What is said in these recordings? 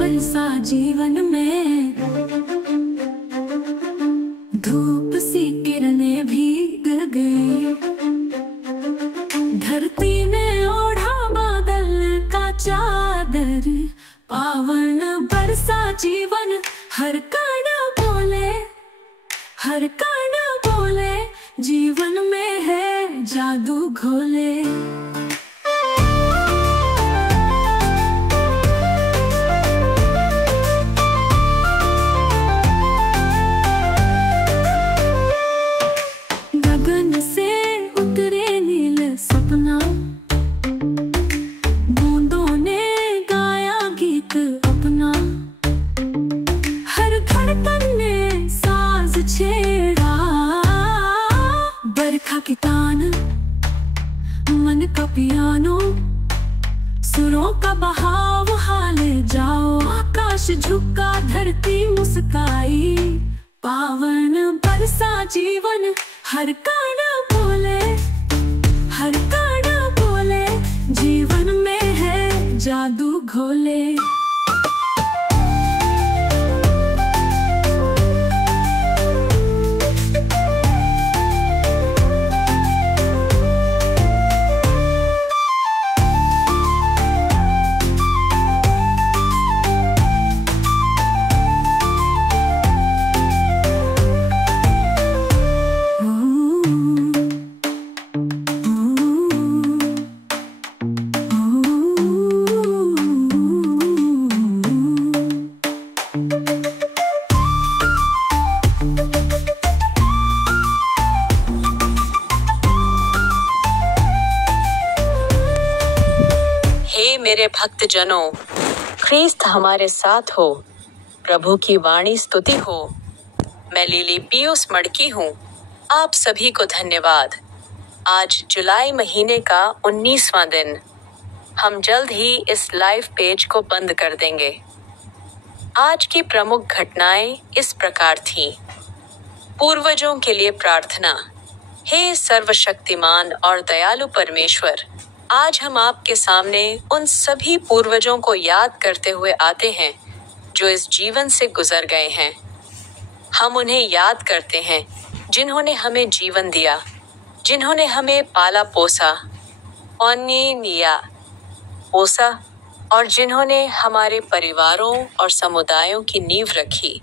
बरसा जीवन में, धूप सी किरणें भीग गई, धरती ने ओढ़ा बादल का चादर। पावन बरसा जीवन, हर कण बोले, हर कण बोले, जीवन में है जादू घोले। गगन से उतरे नील सपना, बूंदों ने गाया गीत अपना, हर धड़कन ने साज छेड़ा। बरखा की तान, मन का पियानो, सुरों का बहाव हाले जाओ। आकाश झुका, धरती मुस्काई, पावन बरसा जीवन, हर कण बोले, हर कण बोले, जीवन में है जादू घोले। मेरे भक्त जनों, ख्रीस्त हमारे साथ हो, प्रभु की वाणी स्तुति हो। मैं लिली पियूस मड़की हूँ। आप सभी को धन्यवाद। आज जुलाई महीने का 19वां दिन। हम जल्द ही इस लाइव पेज को बंद कर देंगे। आज की प्रमुख घटनाएं इस प्रकार थीं। पूर्वजों के लिए प्रार्थना। हे सर्वशक्तिमान और दयालु परमेश्वर, आज हम आपके सामने उन सभी पूर्वजों को याद करते हुए आते हैं जो इस जीवन से गुजर गए हैं। हम उन्हें याद करते हैं जिन्होंने हमें जीवन दिया, जिन्होंने हमें पाला पोसा, पोसा और जिन्होंने हमारे परिवारों और समुदायों की नींव रखी।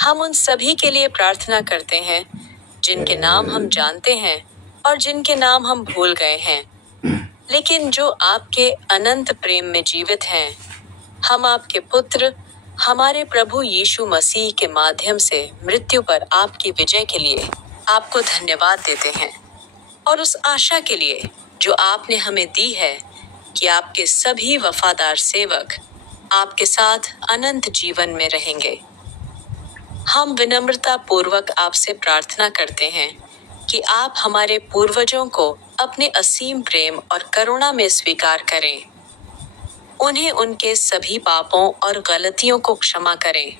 हम उन सभी के लिए प्रार्थना करते हैं जिनके नाम हम जानते हैं और जिनके नाम हम भूल गए हैं, लेकिन जो आपके अनंत प्रेम में जीवित हैं। हम आपके पुत्र, हमारे प्रभु यीशु मसीह के माध्यम से मृत्यु पर आपकी विजय के लिए आपको धन्यवाद देते हैं, और उस आशा के लिए जो आपने हमें दी है कि आपके सभी वफादार सेवक आपके साथ अनंत जीवन में रहेंगे। हम विनम्रता पूर्वक आपसे प्रार्थना करते हैं कि आप हमारे पूर्वजों को अपने असीम प्रेम और करुणा में स्वीकार करें। उन्हें उनके सभी पापों और गलतियों को क्षमा करें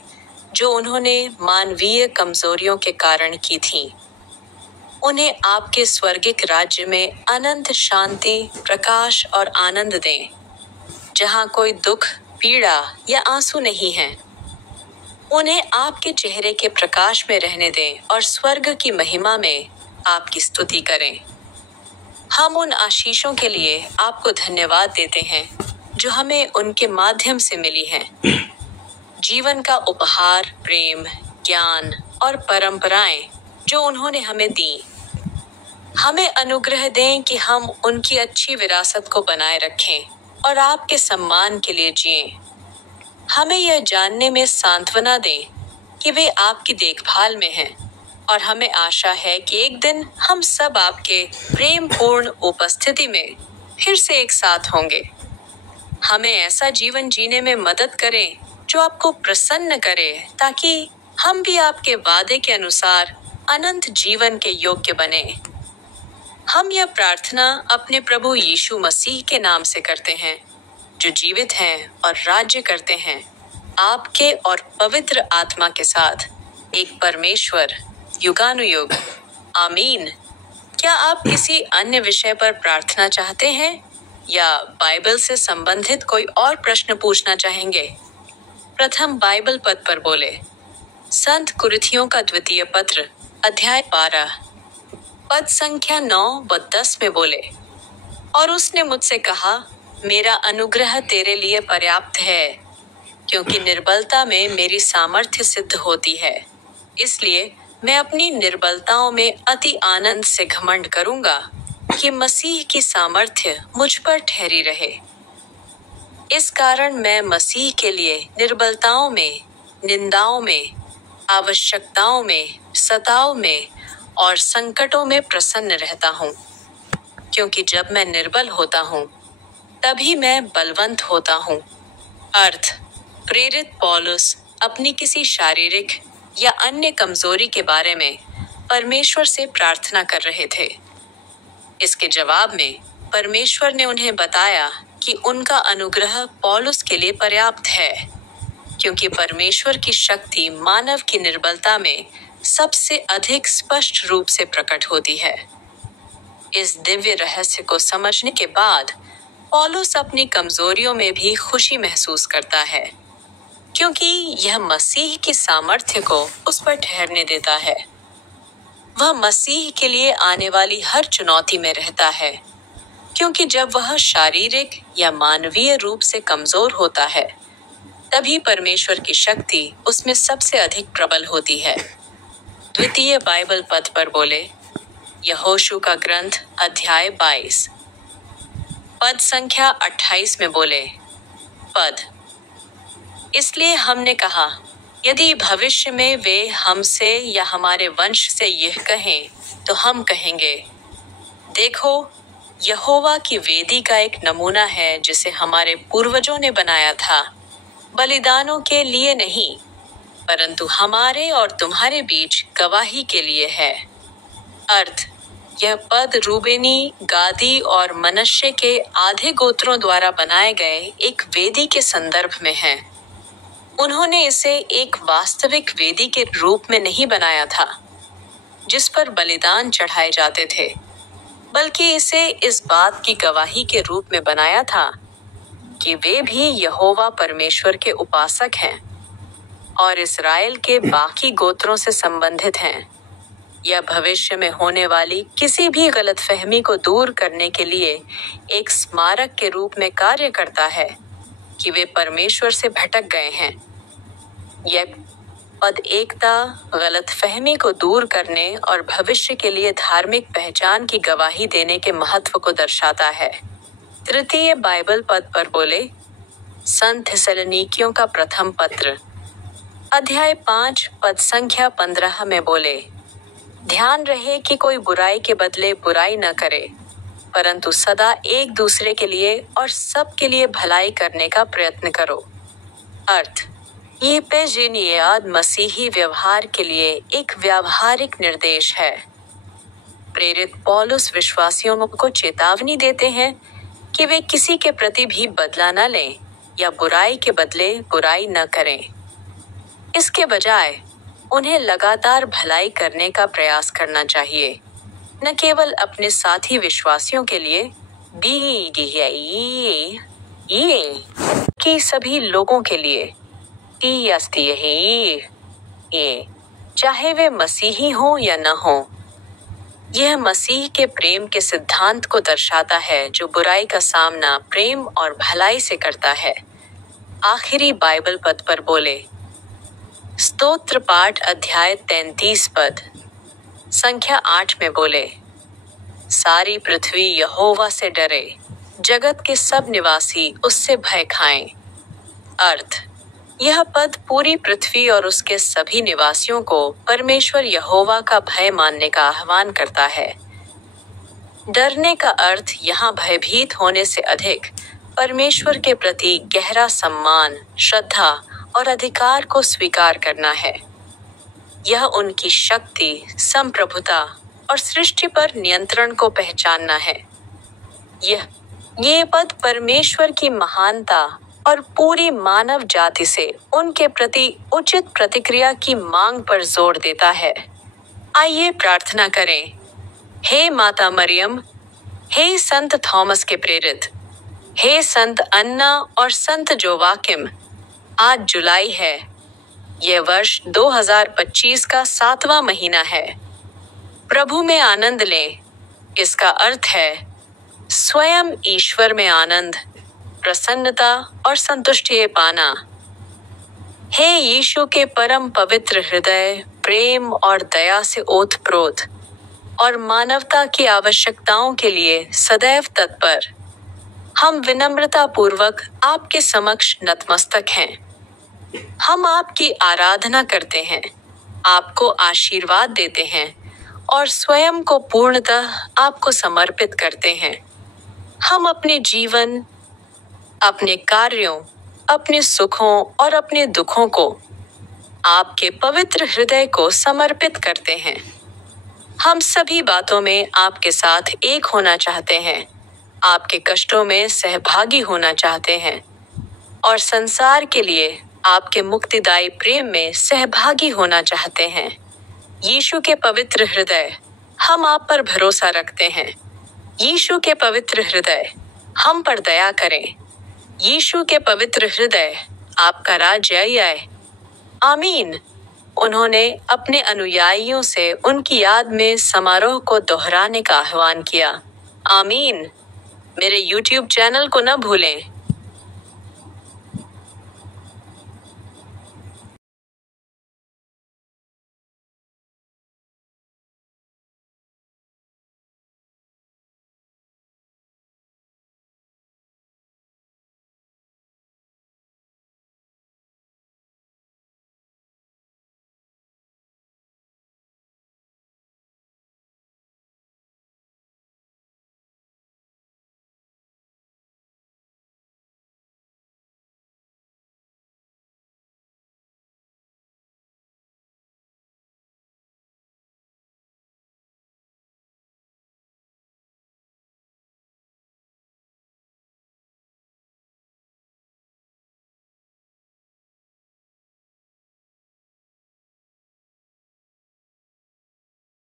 जो उन्होंने मानवीय कमजोरियों के कारण की थीं। उन्हें आपके स्वर्गिक राज्य में अनंत शांति, प्रकाश और आनंद दें, जहां कोई दुख, पीड़ा या आंसू नहीं है। उन्हें आपके चेहरे के प्रकाश में रहने दें और स्वर्ग की महिमा में आपकी स्तुति करें। हम उन आशीषों के लिए आपको धन्यवाद देते हैं जो हमें उनके माध्यम से मिली हैं। जीवन का उपहार, प्रेम, ज्ञान और परंपराएं जो उन्होंने हमें दी। हमें अनुग्रह दें कि हम उनकी अच्छी विरासत को बनाए रखें और आपके सम्मान के लिए जिएं। हमें यह जानने में सांत्वना दें कि वे आपकी देखभाल में हैं, और हमें आशा है कि एक दिन हम सब आपके प्रेम पूर्ण उपस्थिति में फिर से एक साथ होंगे। हमें ऐसा जीवन जीने में मदद करें जो आपको प्रसन्न करे, ताकि हम भी आपके वादे के अनुसार अनंत जीवन के योग्य बने। हम यह प्रार्थना अपने प्रभु यीशु मसीह के नाम से करते हैं, जो जीवित हैं और राज्य करते हैं आपके और पवित्र आत्मा के साथ, एक परमेश्वर, युगानुयुग। आमीन। क्या आप किसी अन्य विषय पर प्रार्थना चाहते हैं या बाइबल से संबंधित कोई और प्रश्न पूछना चाहेंगे? प्रथम बाइबल पद पर बोले। संत कुरिन्थियों का द्वितीय पत्र अध्याय 12 पद संख्या 9 व 10 में बोले, और उसने मुझसे कहा, मेरा अनुग्रह तेरे लिए पर्याप्त है, क्योंकि निर्बलता में मेरी सामर्थ्य सिद्ध होती है। इसलिए मैं अपनी निर्बलताओं में अति आनंद से घमंड करूंगा कि मसीह की सामर्थ्य मुझ पर ठहरी रहे। इस कारण मैं मसीह के लिए निर्बलताओं में, निंदाओं में, आवश्यकताओं में, सताव में और संकटों में प्रसन्न रहता हूँ, क्योंकि जब मैं निर्बल होता हूँ तभी मैं बलवंत होता हूँ। अर्थ, प्रेरित पौलुस अपनी किसी शारीरिक या अन्य कमजोरी के बारे में परमेश्वर से प्रार्थना कर रहे थे। इसके जवाब में परमेश्वर ने उन्हें बताया कि उनका अनुग्रह पौलुस के लिए पर्याप्त है, क्योंकि परमेश्वर की शक्ति मानव की निर्बलता में सबसे अधिक स्पष्ट रूप से प्रकट होती है। इस दिव्य रहस्य को समझने के बाद पौलुस अपनी कमजोरियों में भी खुशी महसूस करता है, क्योंकि यह मसीह की सामर्थ्य को उस पर ठहरने देता है। वह मसीह के लिए आने वाली हर चुनौती में रहता है, क्योंकि जब वह शारीरिक या मानवीय रूप से कमजोर होता है तभी परमेश्वर की शक्ति उसमें सबसे अधिक प्रबल होती है। द्वितीय बाइबल पद पर बोले, यहोशू का ग्रंथ अध्याय 22 पद संख्या 28 में बोले, पद, इसलिए हमने कहा, यदि भविष्य में वे हमसे या हमारे वंश से यह कहें तो हम कहेंगे, देखो, यहोवा की वेदी का एक नमूना है जिसे हमारे पूर्वजों ने बनाया था, बलिदानों के लिए नहीं, परंतु हमारे और तुम्हारे बीच गवाही के लिए है। अर्थ, यह पद रूबेनी, गादी और मनश्शे के आधे गोत्रों द्वारा बनाए गए एक वेदी के संदर्भ में है। उन्होंने इसे एक वास्तविक वेदी के रूप में नहीं बनाया था जिस पर बलिदान चढ़ाए जाते थे, बल्कि इसे इस बात की गवाही के रूप में बनाया था कि वे भी यहोवा परमेश्वर के उपासक हैं और इस्राएल के बाकी गोत्रों से संबंधित हैं। यह भविष्य में होने वाली किसी भी गलतफहमी को दूर करने के लिए एक स्मारक के रूप में कार्य करता है कि वे परमेश्वर से भटक गए हैं। यह पद एकता, गलतफहमी को दूर करने और भविष्य के लिए धार्मिक पहचान की गवाही देने के महत्व को दर्शाता है। तृतीय बाइबल पद पर बोले, संत थिस्सलुनीकियों का प्रथम पत्र अध्याय 5 पद संख्या 15 में बोले, ध्यान रहे कि कोई बुराई के बदले बुराई न करे, परंतु सदा एक दूसरे के लिए और सब के लिए भलाई करने का प्रयत्न करो। अर्थ, ये पेजिनियाद मसीही व्यवहार के लिए एक व्यावहारिक निर्देश है। प्रेरित पौलुस विश्वासियों को चेतावनी देते हैं कि वे किसी के प्रति भी बदला न लें या बुराई के बदले बुराई न करें। इसके बजाय उन्हें लगातार भलाई करने का प्रयास करना चाहिए, न केवल अपने साथी विश्वासियों के लिए कि सभी लोगों के लिए चाहे वे मसीही हों या न हों। यह मसीह के प्रेम के सिद्धांत को दर्शाता है जो बुराई का सामना प्रेम और भलाई से करता है। आखिरी बाइबल पद पर बोले, स्तोत्र पाठ अध्याय 33 पद संख्या 8 में बोले, सारी पृथ्वी यहोवा से डरे, जगत के सब निवासी उससे भय खाएं। अर्थ, यह पद पूरी पृथ्वी और उसके सभी निवासियों को परमेश्वर यहोवा का भय मानने का आह्वान करता है। डरने का अर्थ यहाँ भयभीत होने से अधिक परमेश्वर के प्रति गहरा सम्मान, श्रद्धा और अधिकार को स्वीकार करना है। यह उनकी शक्ति, संप्रभुता और सृष्टि पर नियंत्रण को पहचानना है। ये पद परमेश्वर की महानता और पूरी मानव जाति से उनके प्रति उचित प्रतिक्रिया की मांग पर जोर देता है। आइए प्रार्थना करें। हे माता मरियम, हे संत थॉमस के प्रेरित, हे संत अन्ना और संत जोवाकिम, आज जुलाई है। यह वर्ष 2025 का 7वां महीना है। प्रभु में आनंद लें। इसका अर्थ है स्वयं ईश्वर में आनंद, प्रसन्नता और संतुष्टि पाना। हे यीशु के परम पवित्र हृदय, प्रेम और दया से ओतप्रोत और मानवता की आवश्यकताओं के लिए सदैव तत्पर, हम विनम्रता पूर्वक आपके समक्ष नतमस्तक हैं। हम आपकी आराधना करते हैं, आपको आशीर्वाद देते हैं और स्वयं को पूर्णतः आपको समर्पित करते हैं। हम अपने जीवन, अपने कार्यों, अपने सुखों और अपने दुखों को आपके पवित्र हृदय को समर्पित करते हैं। हम सभी बातों में आपके साथ एक होना चाहते हैं, आपके कष्टों में सहभागी होना चाहते हैं और संसार के लिए आपके मुक्तिदायी प्रेम में सहभागी होना चाहते हैं। यीशु के पवित्र हृदय, हम आप पर भरोसा रखते हैं। यीशु के पवित्र हृदय, हम पर दया करें। यीशु के पवित्र हृदय, आपका राज्य आए। आमीन। उन्होंने अपने अनुयायियों से उनकी याद में समारोह को दोहराने का आह्वान किया। आमीन। मेरे YouTube चैनल को न भूलें।